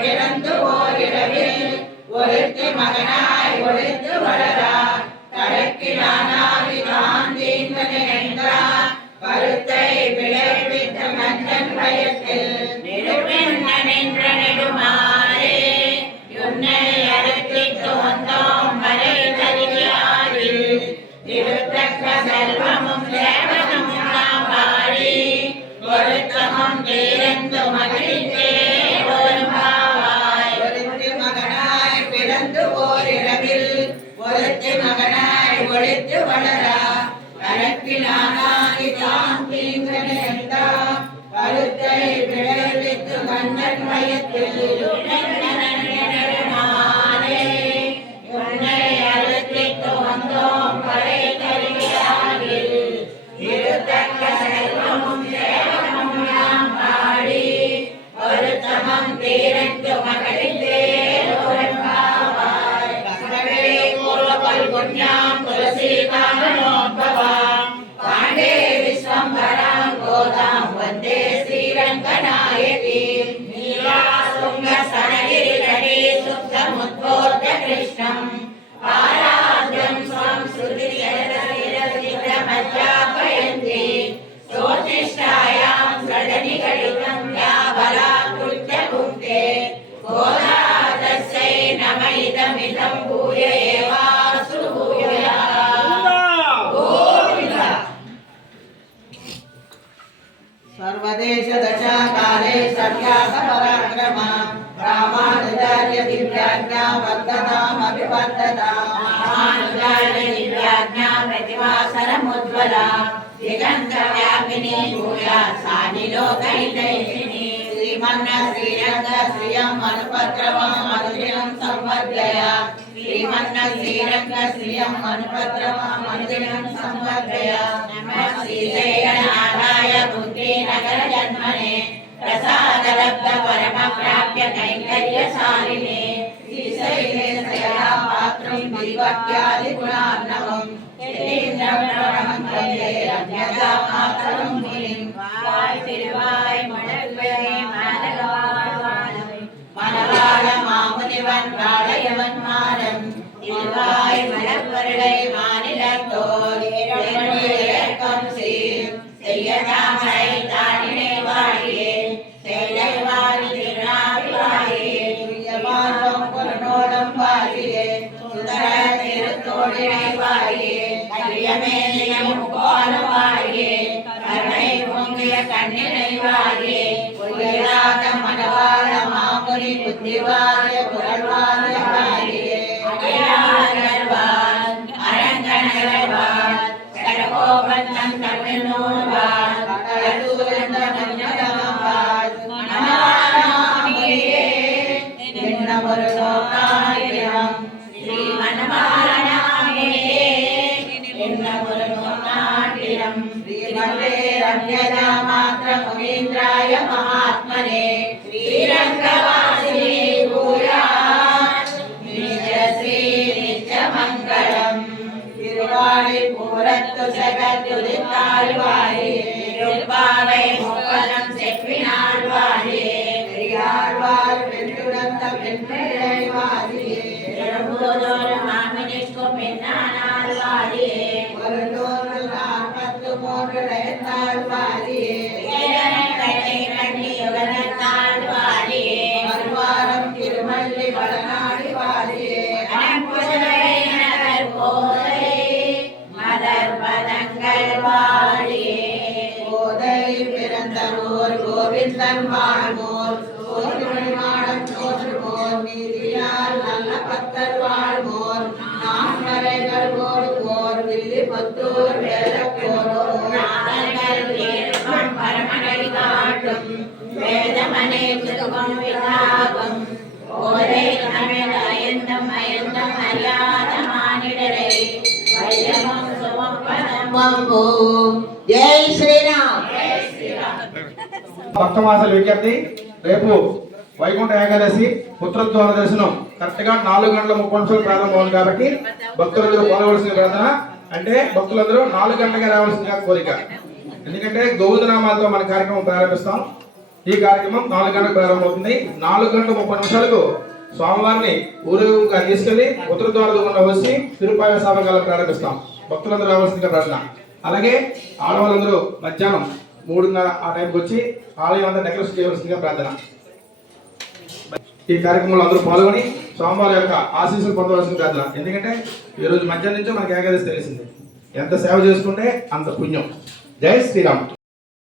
பிறந்து ஓரிரவில் ஒருத்தி மகனாய் ஒழித்து வளரார் தடக்கினானாவிதான் தீர்ந்து நினைந்தார் கருத்தை விளைவித்த மன்னன் பயத்தில் நிறுவென்ன நின்ற நெடுமாறே உன்னை அறுத்திட்டு வந்தோம் மலை தருகியாரில் திருத்தக்க செல்வமும் சேவகமும் நாம் பாடி ஒருத்தமும் தீர்ந்து மகிழ்ந்தே ஒரும்பாவாய் ஒருத்தி மகனாய் பிறந்து ஓரிரவில் ஒருத்தி மகனாய் ஒழித்து வளரா கணக்கிலானான் தீங்கு நினைந்தார் கருத்தை விளைவித்து மன்னன் வயத்தில் உன்னை அறுத்திட்டு வந்தோம் படை கருவியாரில் இருத்தக்க செல்வமும் சேவகமும் நாம் பாடி ஒருத்தமம் தீரந்து மகிழ்ந்தே ஒரும்பாவாய் கசவே பூர்வபல் புண்ணியம் துளசிதானோத்பவாம் பாண்டே விஸ்வம்பராம் கோதாம் வந்தே ஸ்ரீரங்கநாயகி நீலா சுங்க சனகிரிதரி சுப்தமுத்போத கிருஷ்ணம் ஆராத்யம் ஸ்வம் ஸ்ருதிரசிரமஜாபயந்தி சோதிஷ்டாயாம் சடனிகடிதம் யாபலாத்ருத்ய புங்கே கோதாதஸ்யை நம இதமிதம் பூய ஏவாசு பூயா सर्वदेश दशा काले सत्यास पराक्रमा रामानुजार्य दिव्याज्ञा वर्धताम् अभिवर्धताम् रामानुजार्य दिव्याज्ञा प्रतिवासरमुज्ज्वला दिगन्तव्यापिनी भूयात् सानिलोकहितैषिणी श्रीमन्न श्रीरङ्ग श्रियम् अनुपद्रवम् अनुदिनं संवर्धया श्रीमन्न श्रीरङ्ग श्रियम् अनुपद्रवम् अनुदिनं संवर्धया नमः श्रीशैलनाथाय बुद्धिनगर जन्मने प्रसादलब्ध परम प्राप्य कैङ्कर्यशालिने श्रीशैलेशया पात्रं दिवक्यादि गुणार्णवम् यतीन्द्रप्रणवं वन्दे रम्यजा मातरं मुनिं वाय तिरुवाय मणग्वये मानगवाळवाणं मनवाळ मामुनिवन वाळयवन मारं तिरुवाय मलवरडை மாநிலத்தோர் ஏழேக்கம் சீர் செய்யதாமரை தானினை வாழியே செய்தை வாழி திருநாவி வாழியே துய்யமானோம் பொருளோடும் வாழியே சுந்தர திருத்தோழினை வாழியே கரியமேனியம் போலும் வாழியே கருணை பொங்கிய கண்ணினை வாழியே உயிராத மனவாழ மாமுனி புத்திவாழ புகழ்வாழ வாழியே அடையாளர்வாள் அரங்கனர்வாள் சடகோபந்தம் தமிழ் நூல்வாள் கடலூரந்த மன்னதமாவாள் மணவாளனாமியே என்னமொரு நோக்காயிரம் ஸ்ரீ மணவாளனாமியே என்னமொரு நோக்காயிரம் ஸ்ரீமதே ரம்யஜா மாத்ர முனீந்திராய மகாத்மனே ஸ்ரீரங்கவாசினி பூயாத் நித்யஸ்ரீ நித்யமங்கலம் திருவாழி பூரத்து ஜெகத்துதித்தாள் வாழியே திருப்பாவை முப்பதம் செப்பினாள் வாழியே பெரியாழ்வார் பெண்ணுடந்த பெண்பிள்ளை வாழியே திருபூதோர் மாமினிஷ்கு பெண்ணானாள் வாழியே ஒரு 143 ரயத்தாள் வாழியே கண்ணியுகனத்தாள் வாழியே மறுவாரம் திருமல்லி வளநாடி வாழியே மலர் பதங்கள் வாழியே கோதை பிறந்தரோர் கோவிந்தன் வாழ்வோர் மாடம் தோற்றுவோர் நீதியால் நல்ல பக்தர் வாழ்வோர் நான்மறைகள் போர் வில்லி புத்தூர் வேலப்போரோர் பரமனை காட்டும் வேதமனை திருவம் விதாகம் ஓரை தமிழ் அயந்தம் அயந்தம் அறியாத மானிடரை வையமம் சுமப்பதம் జై శ్రీరామ్. భక్తమాసల విజ్ఞప్తి, రేపు వైకుంఠ ఏకాదశి పుత్రద్వార దర్శనం కరెక్ట్ గా 4:30 ప్రారంభం కాబట్టి భక్తులందరూ పాల్గొనవలసిన ప్రార్థన. అంటే భక్తులందరూ 4 గంటలకే రావాల్సిందిగా కోరిక. ఎందుకంటే గోవిందనామాలతో మన కార్యక్రమం ప్రారంభిస్తాం. ఈ కార్యక్రమం 4 గంటలకు ప్రారంభమవుతుంది. 4:30 స్వామివారిని ఊరేగింపుగా తీసుకెళ్లి ఉత్తర ద్వారం గుండా వచ్చి తిరుపాయ సామకాలం ప్రారంభిస్తాం. భక్తులందరూ రావాల్సిందిగా ప్రార్థన. అలాగే ఆడవాళ్ళందరూ మధ్యాహ్నం 3:30 ఆ టైంకి వచ్చి ఆలయం అంతా డెకరేషన్ చేయవలసిందిగా ప్రార్థన. ఈ కార్యక్రమంలో అందరూ పాల్గొని స్వామివారి యొక్క ఆశీస్సులు పొందవలసిన ప్రార్థన. ఎందుకంటే ఈ రోజు మధ్యాహ్నం నుంచో మనకి ఏకాదశి తెలిసింది. ఎంత సేవ చేసుకుంటే అంత పుణ్యం. జై శ్రీరామ్.